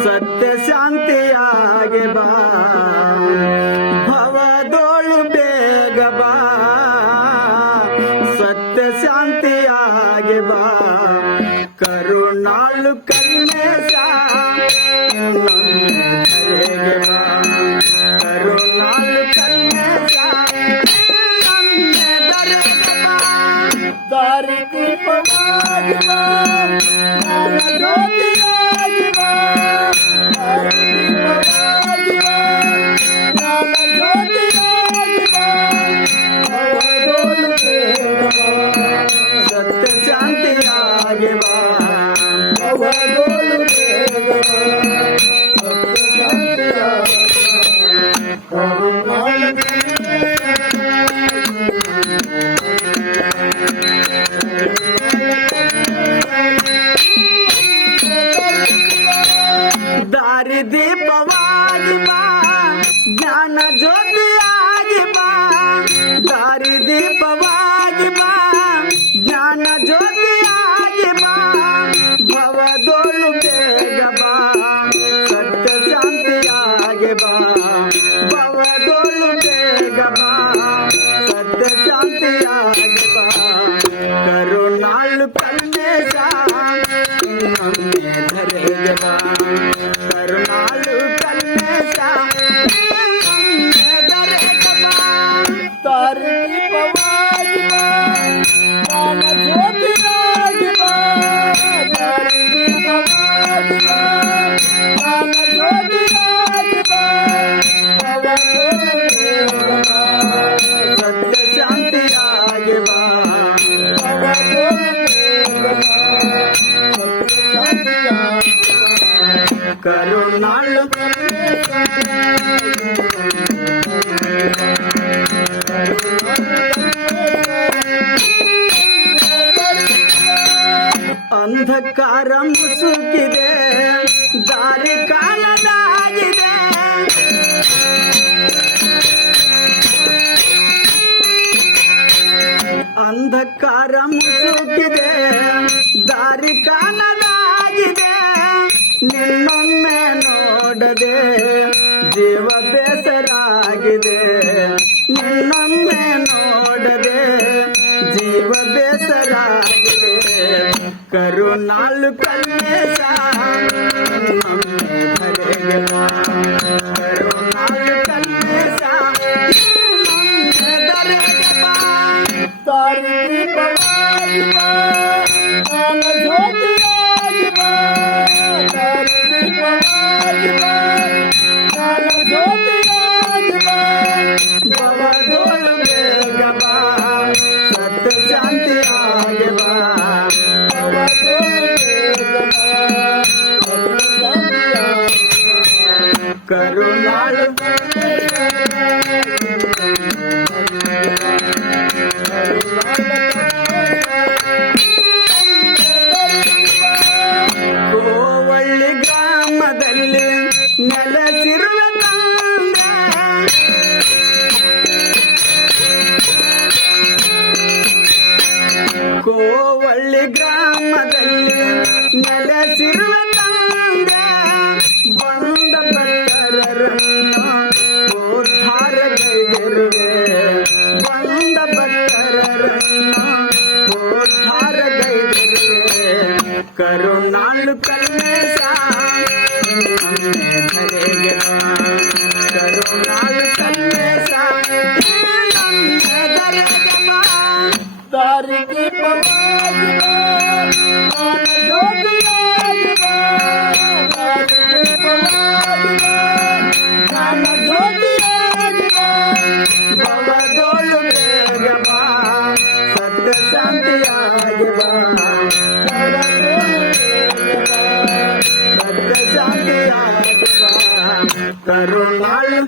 ಸತ್ಯ ಶಾಂತಿಯಾಗಿ ಬಾ ಭವದೋಳು ಬೇಗ ಬಾ ಸತ್ಯ ಶಾಂತಿಯಾಗಿ ಬಾ ಕರುಣಾಳು ಕನ್ನೇಶ ನನ್ನೆ ಧರೆಗೆ ಬಾ ಕರುಣಾಳು ಕನ್ನೇಶ ನನ್ನೆ ಧರೆಗೆ ಬಾ ದಾರಿ ದೀಪವಾಗಿ ಬಾ ಜ್ಞಾನ ಜ್ಯೋತಿಯಾಗಿ ಬಾ ದಾರಿ ದೀಪವಾಗಿ ಬಾ ಜ್ಞಾನ ಜ್ಯೋತಿಯಾಗಿ ಬಾ ಭವದೋಳು ಬೇಗ ಬಾ ಸತ್ಯ ಶಾಂತಿಯಾಗಿ ಬಾ ಭವದೋಳು ಬೇಗ ಬಾ ಸತ್ಯ ಶಾಂತಿಯಾಗಿ ಬಾ ದಾರಿ ದೀಪವಾಗಿ ಬಾ ಜ್ಞಾನ ಜ್ಯೋತಿಯಾಗಿ ಬಾ ದಾರಿ ದೀಪವಾಗಿ ಬಾ ಜ್ಞಾನ ಜ್ಯೋತಿಯಾಗಿ ಬಾ ಭವದೋಳು ಬೇಗ ಬಾ ಸತ್ಯ ಶಾಂತಿಯಾಗಿ ಬಾ ಭವದೋಳು ಬೇಗ ಬಾ ಸತ್ಯ ಶಾಂತಿಯಾಗಿ ಬಾ ಕರುಣಾಳು ಕನ್ನೇಶ ನನ್ನೆ ಧರೆಗೆ ಬಾ ಕರುಣಾಳು ಕನ್ನೇಶ ನನ್ನೆ ಧರೆಗೆ ಬಾ ದಾರಿ ದೀಪವಾಗಿ ಬಾ ಜ್ಞಾನ ಜ್ಯೋತಿಯಾಗಿ ಬಾ ದಾರಿ ದೀಪವಾಗಿ ಬಾ ಜ್ಞಾನ ಜ್ಯೋತಿಯಾಗಿ ಬಾ ಭವದೋಳು ಬೇಗ ಬಾ ಸತ್ಯ ಶಾಂತಿಯಾಗಿ ಬಾ ಭವದೋಳು ಬೇಗ ಬಾ ಸತ್ಯ ಶಾಂತಿಯಾಗಿ ಬಾ ಕರುಣಾಳು ಅಂಧಕಾರ ಮುಸುಕಿದೆ ದಾರಿ ಕಾಣದಾಗಿದೆ ಅಂಧಕಾರ ಮುಸುಕಿದೆ ದಾರಿ ಕಾಣದಾಗಿದೆ ನಿನ್ನೊಮ್ಮೆ ನೋಡದೆ ಜೀವ ಬೇಸರಾಗಿದೆ ನಿನ್ನೊಮ್ಮೆ ನೋಡದೆ ಜೀವ ಬೇಸರಾಗಿದೆ ಕರುಣಾಳು ಕನ್ನೇಶ ನನ್ನೆ ಧರೆಗೆ ಬಾ ಕರುಣಾಳು ಕನ್ನೇಶ ನನ್ನೆ ಧರೆಗೆ ಬಾ ದಾರಿ ದೀಪವಾಗಿ ಬಾ ಜ್ಞಾನ ಜ್ಯೋತಿಯಾಗಿ ಬಾ ದಾರಿ ದೀಪವಾಗಿ ಬಾ ಜ್ಞಾನ ಜ್ಯೋತಿಯಾಗಿ ಬಾ ಭವದೋಳು ಬೇಗ ಬಾ ಸತ್ಯ ಶಾಂತಿಯಾಗಿ ಬಾ ಭವದೋಳು ಬೇಗ ಬಾ ಸತ್ಯ ಶಾಂತಿಯಾಗಿ ಬಾ ಕರುಣಾಳು ಕೋವಳ್ಳಿ ಗ್ರಾಮದಲ್ಲಿ ನೆಲೆಸಿರುವ ತಂದೆ ಕೋವಳ್ಳಿ ಗ್ರಾಮದಲ್ಲಿ ನೆಲೆಸಿರುವ ತಂದೆ ಬಂದ ಭಕ್ತರನ್ನು ಉದ್ಧಾರಗೈದಿರುವೆ ಬಂದ ಭಕ್ತರನ್ನು ಉದ್ಧಾರಗೈದಿರುವೆ ಕರುಣಾಳು ಕನ್ನೇಶ ನನ್ನೆ ಧರೆಗೆ ಬಾ ಕರುಣಾಳು ಕನ್ನೇಶ ನನ್ನೆ ಧರೆಗೆ ಬಾ ದಾರಿ ದೀಪವಾಗಿ ಬಾ ಜ್ಞಾನ ಜ್ಯೋತಿಯಾಗಿ ಬಾ ದಾರಿ ದೀಪವಾಗಿ ಬಾ ಜ್ಞಾನ ಜ್ಯೋತಿಯಾಗಿ ಬಾ ಭವದೋಳು ಬೇಗ ಬಾ ಸತ್ಯ ಶಾಂತಿಯಾಗಿ ಬಾ ಭವದೋಳು ಬೇಗ ಬಾ ಸತ್ಯ ಶಾಂತಿಯಾಗಿ ಬಾ ಕರುಣಾಳು